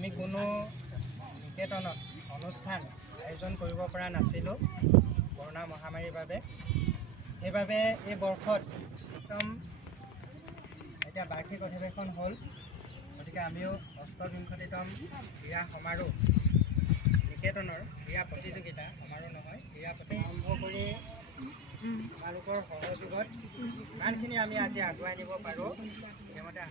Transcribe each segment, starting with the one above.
আমি কোনো নিকেতনত অনুষ্ঠান আয়োজন কৰিব পৰা নাছিলোঁ কৰোনা মহামাৰীৰ বাবে। সেইবাবে এই বৰ্ষত একদম এতিয়া বাৰ্ষিক অধিৱেশন হ'ল, গতিকে আমিও অষ্টবিংশতিতম ক্ৰীড়া সমাৰোহ নিকেতনৰ ক্ৰীড়া প্ৰতিযোগিতা সমাৰোহ নহয় ক্ৰীড়া আৰম্ভ কৰি তোমালোকৰ সহযোগত ইমানখিনি আমি আজি আগুৱাই নিব পাৰোঁ সেইমতে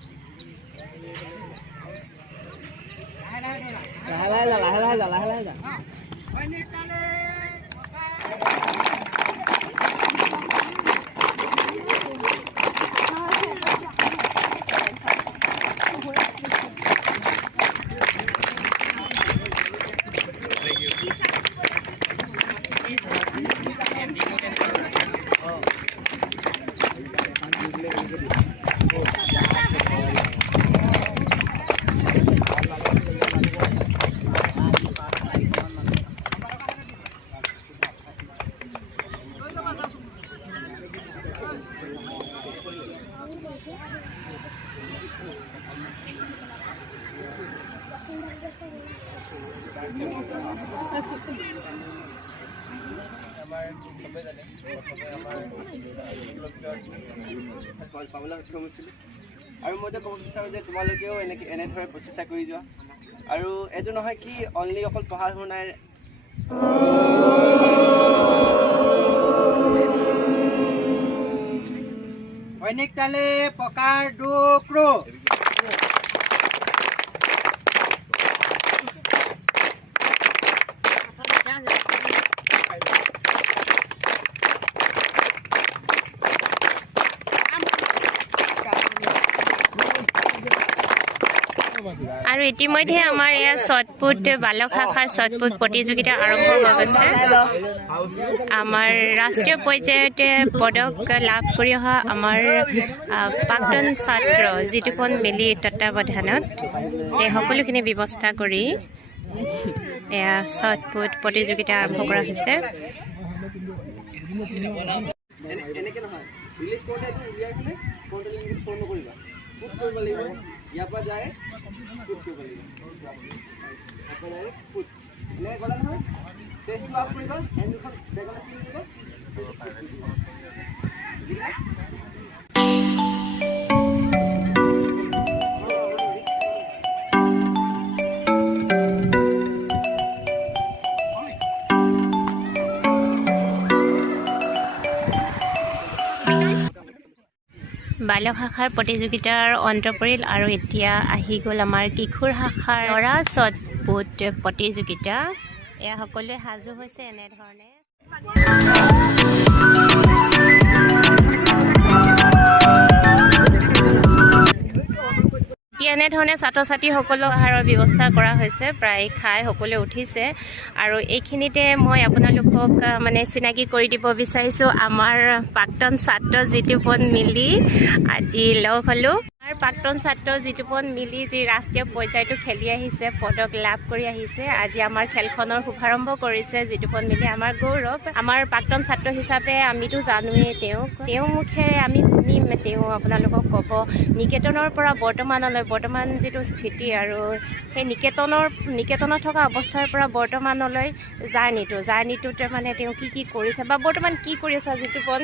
পাবলৈ সক্ষম হৈছিলোঁ। আৰু মই ক'ব বিচাৰোঁ যে তোমালোকেও এনেদৰে প্ৰচেষ্টা কৰি যোৱা। আৰু এইটো নহয় কি অনলি অকল পঢ়া শুনাৰ সৈনিক তালে পকাৰ ডুক্ৰু আৰু ইতিমধ্যে আমাৰ এয়া শ্বটপুট বালক শাখাৰ শ্বটপুট প্ৰতিযোগিতা আৰম্ভ হৈ গৈছে। আমাৰ ৰাষ্ট্ৰীয় পৰ্যায়ত পদক লাভ কৰি অহা আমাৰ প্ৰাক্তন ছাত্ৰ জিতুপন মেলি তত্বাৱধানত এই সকলোখিনি ব্যৱস্থা কৰি এয়া শ্বটপুট প্ৰতিযোগিতা আৰম্ভ কৰা হৈছে। ইয়াৰ পৰা যায় ফুট কৰিব লাগিব। ফুট এনেকৈ গ'লে নহয় টেষ্টটো আপ কৰিবা, হেণ্ড দুখন বেগলৈ ফিল দিব। বালক শাখাৰ প্ৰতিযোগিতাৰ অন্ত পৰিল আৰু এতিয়া আহি গ'ল আমাৰ কিশোৰ শাখাৰ ল'ৰা শ্বটপুট প্ৰতিযোগিতা। এয়া সকলোৱে সাজু হৈছে এনেধৰণে। এতিয়া এনেধৰণে ছাত্ৰ ছাত্ৰীসকলক আহাৰৰ ব্যৱস্থা কৰা হৈছে, প্ৰায় খাই সকলোৱে উঠিছে। আৰু এইখিনিতে মই আপোনালোকক চিনাকি কৰি দিব বিচাৰিছোঁ আমাৰ প্ৰাক্তন ছাত্ৰ জিতুপন মিলি আজি লগ হ'লোঁ। আমাৰ প্ৰাক্তন ছাত্ৰ জিতুপন মিলি যি ৰাষ্ট্ৰীয় পৰ্যায়টো খেলি আহিছে, পদক লাভ কৰি আহিছে, আজি আমাৰ খেলখনৰ শুভাৰম্ভ কৰিছে জিতুপন মিলি। আমাৰ গৌৰৱ। আমাৰ প্ৰাক্তন ছাত্ৰ হিচাপে আমিতো জানোৱেই তেওঁ মুখেৰে আমি শুনিম, তেওঁ আপোনালোকক ক'ব নিকেতনৰ পৰা বৰ্তমান যিটো স্থিতি আৰু সেই নিকেতনত থকা অৱস্থাৰ পৰা বৰ্তমানলৈ জাৰ্ণিটোতে তেওঁ কি কৰিছে বা বৰ্তমান কি কৰি আছা জিতুপন,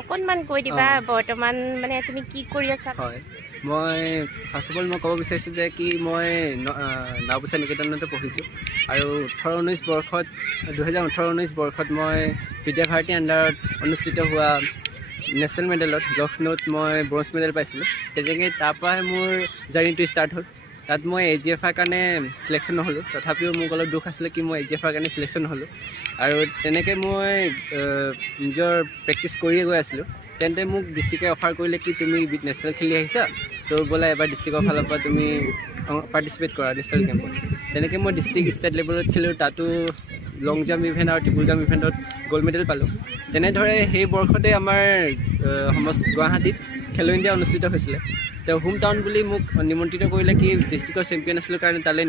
অকণমান কৈ দিবা। বৰ্তমান তুমি কি কৰি আছা? হয়, মই ফাৰ্ষ্ট অফ অল মই ক'ব বিচাৰিছোঁ যে কি মই নাওবৈচা নিকেতনতে পঢ়িছোঁ। আৰু 2018-19 বৰ্ষত মই বিদ্যাভাৰতী আণ্ডাৰত অনুষ্ঠিত হোৱা নেশ্যনেল মেডেলত লক্ষ্ণৌত মই ব্ৰঞ্জ মেডেল পাইছিলোঁ। তেনেকৈ তাৰপৰাই মোৰ জাৰ্ণিটো ষ্টাৰ্ট হ'ল। তাত মই AGFৰ কাৰণে চিলেকশ্যন নহ'লোঁ, তথাপিও মোক অলপ দুখ আছিলে কি মই AGFৰ কাৰণে চিলেকশ্যন নহ'লোঁ। আৰু তেনেকৈ মই নিজৰ প্ৰেক্টিছ কৰিয়ে গৈ আছিলোঁ। তেন্তে মোক ডিষ্ট্ৰিক্টে অফাৰ কৰিলে কি তুমি নেশ্যনেল খেলি আহিছা, তো বোলে এবাৰ ডিষ্ট্ৰিক্টৰ ফালৰ পৰা তুমি পাৰ্টিচিপেট কৰা নেশ্যনেল কেম্পত। তেনেকৈ মই ডিষ্ট্ৰিক্ট ষ্টেট লেভেলত খেলোঁ, তাতো লং জাম্প ইভেণ্ট আৰু ট্ৰিপল জাম্প ইভেণ্টত গ'ল্ড মেডেল পালোঁ। তেনেদৰে সেই বৰ্ষতে আমাৰ গুৱাহাটীত খেলো ইণ্ডিয়া অনুষ্ঠিত হৈছিলে। তেওঁ হোম টাউন বুলি মোক নিমন্ত্ৰিত কৰিলে কি ডিষ্ট্ৰিক্টৰ চেম্পিয়ন আছিলোঁ কাৰণে তালৈ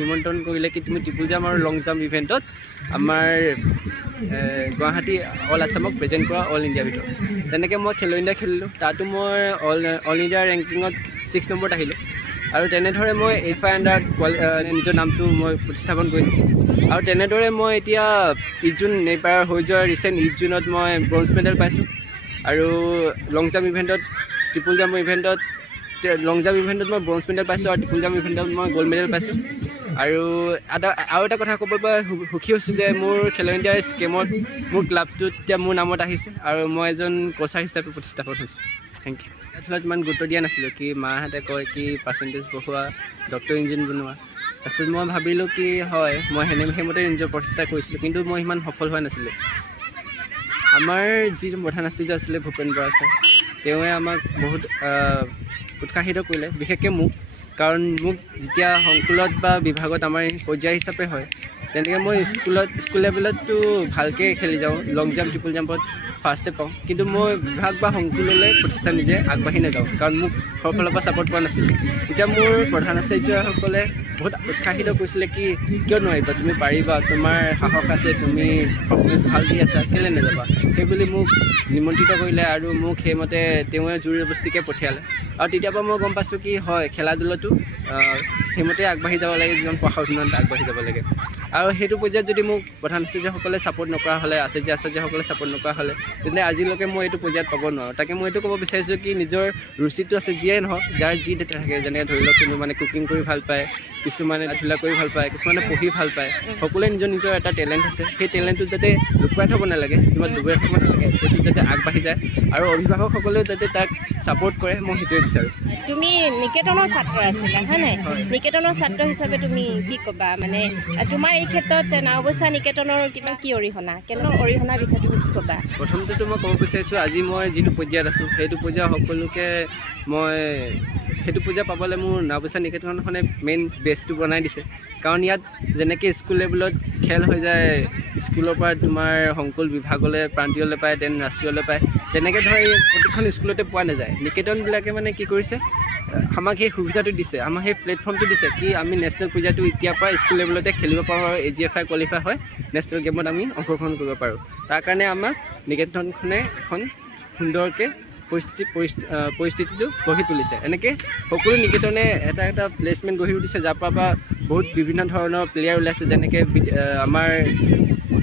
নিমন্ত্ৰণ কৰিলে কি তুমি ট্ৰিপল জাম্প আৰু লং জাম্প ইভেণ্টত আমাৰ গুৱাহাটী অল আছামক প্ৰেজেণ্ট কৰা অল ইণ্ডিয়াৰ ভিতৰত। তেনেকৈ মই খেলো ইণ্ডিয়া খেলিলোঁ, তাতো মই অল ইণ্ডিয়া ৰেংকিঙত 6 নম্বৰত আহিলোঁ। আৰু তেনেদৰে মই AFI আণ্ডাৰত নিজৰ নামটো মই প্ৰতিস্থাপন কৰিলোঁ আৰু তেনেদৰে মই এতিয়া ইষ্ট জোন এইবাৰ হৈ যোৱা ৰিচেণ্ট ইষ্ট জোনত মই ব্ৰঞ্জ মেডেল পাইছোঁ আৰু লং জাম্প ইভেণ্টত ট্ৰিপল জাম্প ইভেণ্টত লং জাম্প ইভেণ্টত মই ব্ৰঞ্জ মেডেল পাইছোঁ আৰু ট্ৰিপল জাম্প ইভেণ্টত মই গ'ল্ড মেডেল পাইছোঁ আৰু এটা কথা ক'ব পৰা সুখী হৈছোঁ যে মোৰ খেলো ইণ্ডিয়া স্কেমত মোৰ ক্লাবটোত এতিয়া মোৰ নামত আহিছে আৰু মই এজন কোচাৰ হিচাপে প্ৰতিস্থাপন হৈছোঁ। Thank you. ফলত ইমান গুৰুত্ব দিয়া নাছিলোঁ কি মাহঁতে কয় কি পাৰ্চেণ্টেজ বঢ়োৱা ডক্টৰ ইঞ্জিন বনোৱা তাৰপিছত মই ভাবিলোঁ কি হয় মই সেইমতে নিজৰ প্ৰচেষ্টা কৰিছিলোঁ কিন্তু মই সিমান সফল হোৱা নাছিলোঁ। আমাৰ যি প্ৰধান আচাৰ্য আছিলে ভূপেন বৰা ছাৰ তেওঁৱে আমাক বহুত উৎসাহিত কৰিলে বিশেষকৈ মোক কাৰণ মোক যেতিয়া সংকুলত বা বিভাগত আমাৰ পৰ্যায় হিচাপে হয় তেনেকৈ মই স্কুল লেভেলততো ভালকৈ খেলি যাওঁ লং জাম্প ট্ৰিপল জাম্পত ফাৰ্ষ্টে পাওঁ কিন্তু মই বিভাগ বা সংকুললৈ প্ৰতিষ্ঠা নিজে আগবাঢ়ি নাযাওঁ কাৰণ মোক ঘৰৰ ফালৰ পৰা ছাপৰ্ট পোৱা নাছিল। এতিয়া মোৰ প্ৰধান আচাৰ্যসকলে বহুত উৎসাহিত কৰিছিলে কি কিয় নোৱাৰিবা তুমি পাৰিবা তোমাৰ সাহস আছে তুমি পাৰফৰ্মেঞ্চ ভাল দি আছা কেলৈ নাযাবা সেইবুলি মোক নিমন্ত্ৰিত কৰিলে আৰু মোক সেইমতে তেওঁৱে জোৰ জবস্তিকৈ পঠিয়ালে আৰু তেতিয়াৰ পৰা মই গম পাইছোঁ কি হয় খেলা ধূলাটো সেইমতে আগবাঢ়ি যাব লাগে যিমান পঢ়া শুনাত আগবাঢ়ি যাব লাগে আৰু সেইটো পৰ্যায়ত যদি মোক প্ৰধান আচাৰ্যসকলে ছাপোৰ্ট নকৰা হ'লে আচাৰ্যসকলে ছাপোৰ্ট নকৰা হ'লে তেন্তে আজিলৈকে মই এইটো পৰ্যায়ত পাব নোৱাৰোঁ। তাকে মই এইটো ক'ব বিচাৰিছোঁ কি নিজৰ ৰুচিটো আছে যিয়ে নহওক যাৰ যি থাকে যেনেকৈ ধৰি লওক কোনো মানে কুকিং কৰি ভাল পায় কিছুমানে খেলা কৰি ভাল পায় কিছুমানে পঢ়ি ভাল পায় সকলোৱে নিজৰ এটা টেলেণ্ট আছে সেই টেলেণ্টটো যাতে লুকুৱাই থ'ব নালাগে কিবা ডুবাই থ'ব নালাগে সেইটো যাতে আগবাঢ়ি যায় আৰু অভিভাৱকসকলেও যাতে তাক ছাপোৰ্ট কৰে মই সেইটোৱে বিচাৰোঁ। তুমি নিকেতনৰ ছাত্ৰ আছিলা হয় নাই? নিকেতনৰ ছাত্ৰ হিচাপে তুমি কি ক'বা মানে তোমাৰ এই ক্ষেত্ৰত নাওবৈচা নিকেতনৰ কিবা কি অৰিহণা কেনেকুৱা অৰিহণাৰ বিষয়ে তুমি কি ক'বা? প্ৰথমতেতো মই ক'ব বিচাৰিছোঁ আজি মই যিটো পৰ্যায়ত আছোঁ সেইটো পৰ্যায় সকলোকে মই সেইটো পৰ্যায় পাবলৈ মোৰ নাওবৈচা নিকেতনখনে মেইন বেছটো বনাই দিছে কাৰণ ইয়াত যেনেকৈ স্কুল লেভেলত খেল হৈ যায় স্কুলৰ পৰা তোমাৰ সংকুল বিভাগলৈ প্ৰান্তীয়লৈ পায় দেন ৰাষ্ট্ৰীয়লৈ পায় তেনেকৈ ধৰি প্ৰতিখন স্কুলতে পোৱা নাযায়। নিকেতনবিলাকে মানে কি কৰিছে আমাক সেই সুবিধাটো দিছে আমাক সেই প্লেটফৰ্মটো দিছে কি আমি নেশ্যনেল পৰ্যায়টো এতিয়াৰ পৰা স্কুল লেভেলতে খেলিব পাৰোঁ আৰু AGFI কোৱালিফাই হয় নেশ্যনেল গেমত আমি অংশগ্ৰহণ কৰিব পাৰোঁ। তাৰ কাৰণে আমাক নিকেতনখনে এখন সুন্দৰকৈ পৰিস্থিতিটো গঢ়ি তুলিছে। এনেকৈ সকলো নিকেতনে এটা প্লেচমেণ্ট গঢ়ি উঠিছে যাৰ পৰা বহুত বিভিন্ন ধৰণৰ প্লেয়াৰ ওলাইছে যেনেকৈ আমাৰ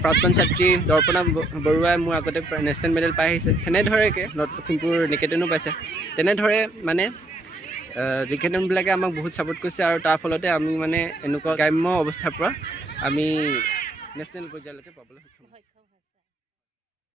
প্ৰাক্তন ছাত্ৰী দৰ্পণা বৰুৱাই মোৰ আগতে নেশ্যনেল মেডেল পাই আহিছে সেনেধৰণেকৈ নৰ্থ লখিমপুৰ নিকেতনো পাইছে তেনেদৰে মানে নিকেতনবিলাকে আমাক বহুত ছাপোৰ্ট কৰিছে আৰু তাৰ ফলতে আমি মানে এনেকুৱা গ্ৰাম্য অৱস্থাৰ পৰা আমি নেশ্যনেল পৰ্যায়লৈকে পাবলৈ সক্ষম হৈছোঁ।